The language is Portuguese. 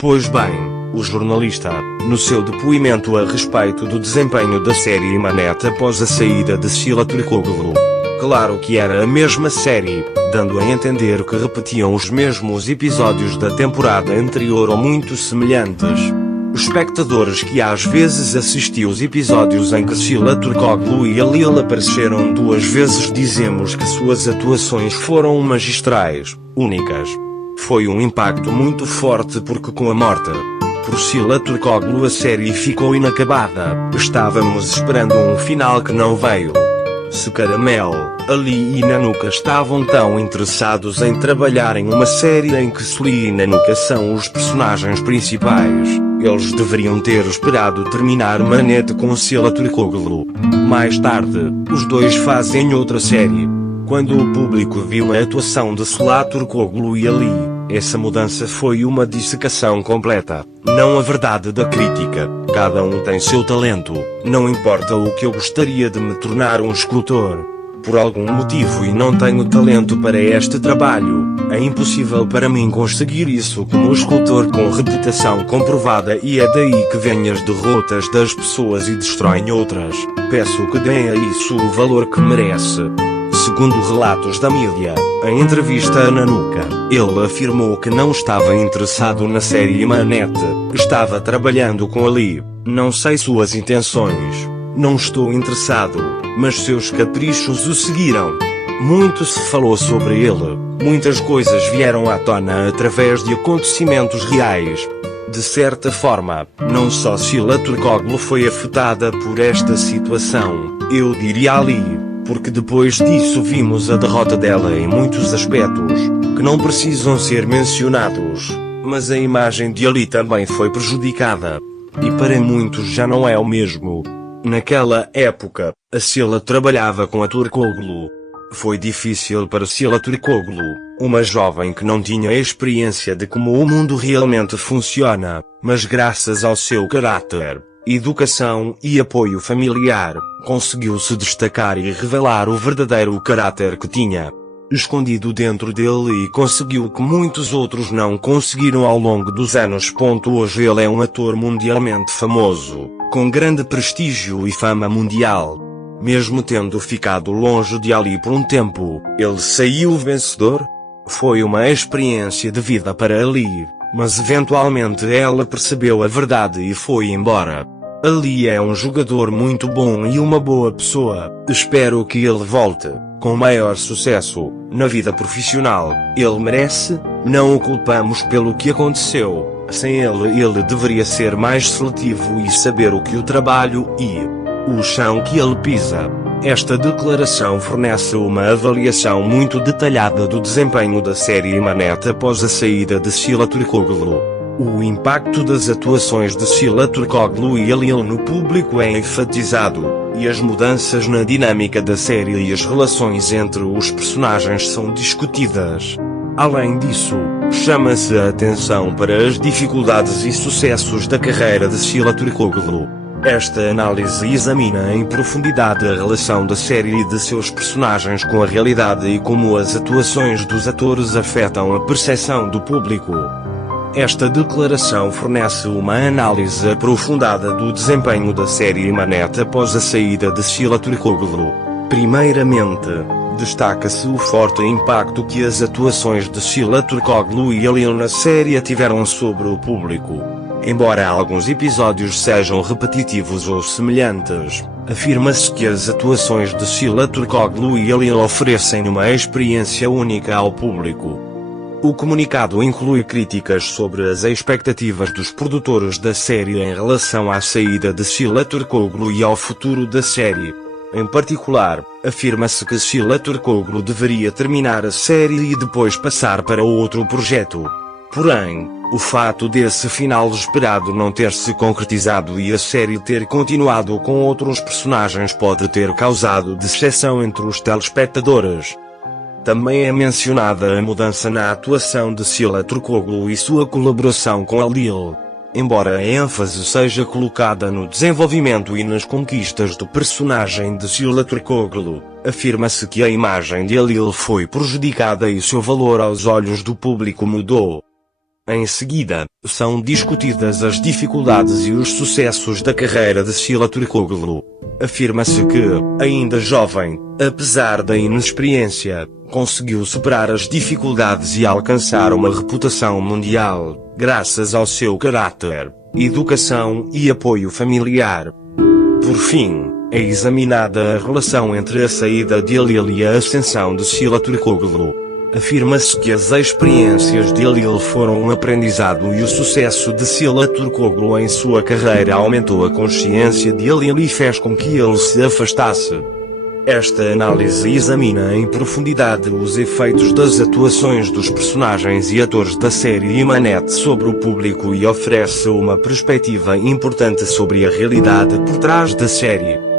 Pois bem, o jornalista, no seu depoimento a respeito do desempenho da série Manette após a saída de Scylla Turkoglu, claro que era a mesma série, dando a entender que repetiam os mesmos episódios da temporada anterior ou muito semelhantes. Os espectadores que às vezes assistiam os episódios em que Scylla Turkoglu e a Lil apareceram duas vezes dizemos que suas atuações foram magistrais, únicas. Foi um impacto muito forte porque com a morte por Scylla Turkoglu a série ficou inacabada. Estávamos esperando um final que não veio. Se Caramel, Ali e Nanuka estavam tão interessados em trabalhar em uma série em que Sully e Nanuka são os personagens principais, eles deveriam ter esperado terminar Manette com Scylla Turkoglu. Mais tarde, os dois fazem outra série. Quando o público viu a atuação de Scylla Turkoglu e Ali, essa mudança foi uma dissecação completa. Não a verdade da crítica. Cada um tem seu talento. Não importa o que eu gostaria de me tornar um escultor. Por algum motivo e não tenho talento para este trabalho. É impossível para mim conseguir isso como escultor com reputação comprovada e é daí que vêm as derrotas das pessoas e destroem outras. Peço que deem a isso o valor que merece. Segundo relatos da mídia, em entrevista a Nanuka, ele afirmou que não estava interessado na série Manette, estava trabalhando com Ali. Não sei suas intenções. Não estou interessado, mas seus caprichos o seguiram. Muito se falou sobre ele, muitas coisas vieram à tona através de acontecimentos reais. De certa forma, não só Scylla Turkoglu foi afetada por esta situação, eu diria Ali. Porque depois disso vimos a derrota dela em muitos aspectos, que não precisam ser mencionados, mas a imagem de Ali também foi prejudicada. E para muitos já não é o mesmo. Naquela época, a Scylla trabalhava com a Turkoglu. Foi difícil para Scylla Turkoglu, uma jovem que não tinha experiência de como o mundo realmente funciona, mas graças ao seu caráter, educação e apoio familiar, conseguiu se destacar e revelar o verdadeiro caráter que tinha escondido dentro dele e conseguiu o que muitos outros não conseguiram ao longo dos anos. Hoje ele é um ator mundialmente famoso, com grande prestígio e fama mundial. Mesmo tendo ficado longe de Ali por um tempo, ele saiu vencedor. Foi uma experiência de vida para Ali. Mas eventualmente ela percebeu a verdade e foi embora. Ali é um jogador muito bom e uma boa pessoa. Espero que ele volte, com maior sucesso, na vida profissional. Ele merece, não o culpamos pelo que aconteceu. Sem ele deveria ser mais seletivo e saber o que o trabalho e o chão que ele pisa. Esta declaração fornece uma avaliação muito detalhada do desempenho da série Manette após a saída de Scylla Turkoglu. O impacto das atuações de Scylla Turkoglu e Ali no público é enfatizado, e as mudanças na dinâmica da série e as relações entre os personagens são discutidas. Além disso, chama-se a atenção para as dificuldades e sucessos da carreira de Scylla Turkoglu. Esta análise examina em profundidade a relação da série e de seus personagens com a realidade e como as atuações dos atores afetam a percepção do público. Esta declaração fornece uma análise aprofundada do desempenho da série Manette após a saída de Scylla Turkoglu. Primeiramente, destaca-se o forte impacto que as atuações de Scylla Turkoglu e Ali na série tiveram sobre o público. Embora alguns episódios sejam repetitivos ou semelhantes, afirma-se que as atuações de Scylla Turkoglu e Ali oferecem uma experiência única ao público. O comunicado inclui críticas sobre as expectativas dos produtores da série em relação à saída de Scylla Turkoglu e ao futuro da série. Em particular, afirma-se que Scylla Turkoglu deveria terminar a série e depois passar para outro projeto. Porém, o fato desse final esperado não ter se concretizado e a série ter continuado com outros personagens pode ter causado decepção entre os telespectadores. Também é mencionada a mudança na atuação de Scylla Turkoglu e sua colaboração com a Lil. Embora a ênfase seja colocada no desenvolvimento e nas conquistas do personagem de Scylla Turkoglu, afirma-se que a imagem de Lil foi prejudicada e seu valor aos olhos do público mudou. Em seguida, são discutidas as dificuldades e os sucessos da carreira de Sila Turkoglu. Afirma-se que, ainda jovem, apesar da inexperiência, conseguiu superar as dificuldades e alcançar uma reputação mundial, graças ao seu caráter, educação e apoio familiar. Por fim, é examinada a relação entre a saída de Halil e a ascensão de Sila Turkoglu. Afirma-se que as experiências de Halil foram um aprendizado e o sucesso de Sila Turkoglu em sua carreira aumentou a consciência de Halil e fez com que ele se afastasse. Esta análise examina em profundidade os efeitos das atuações dos personagens e atores da série Imanet sobre o público e oferece uma perspectiva importante sobre a realidade por trás da série.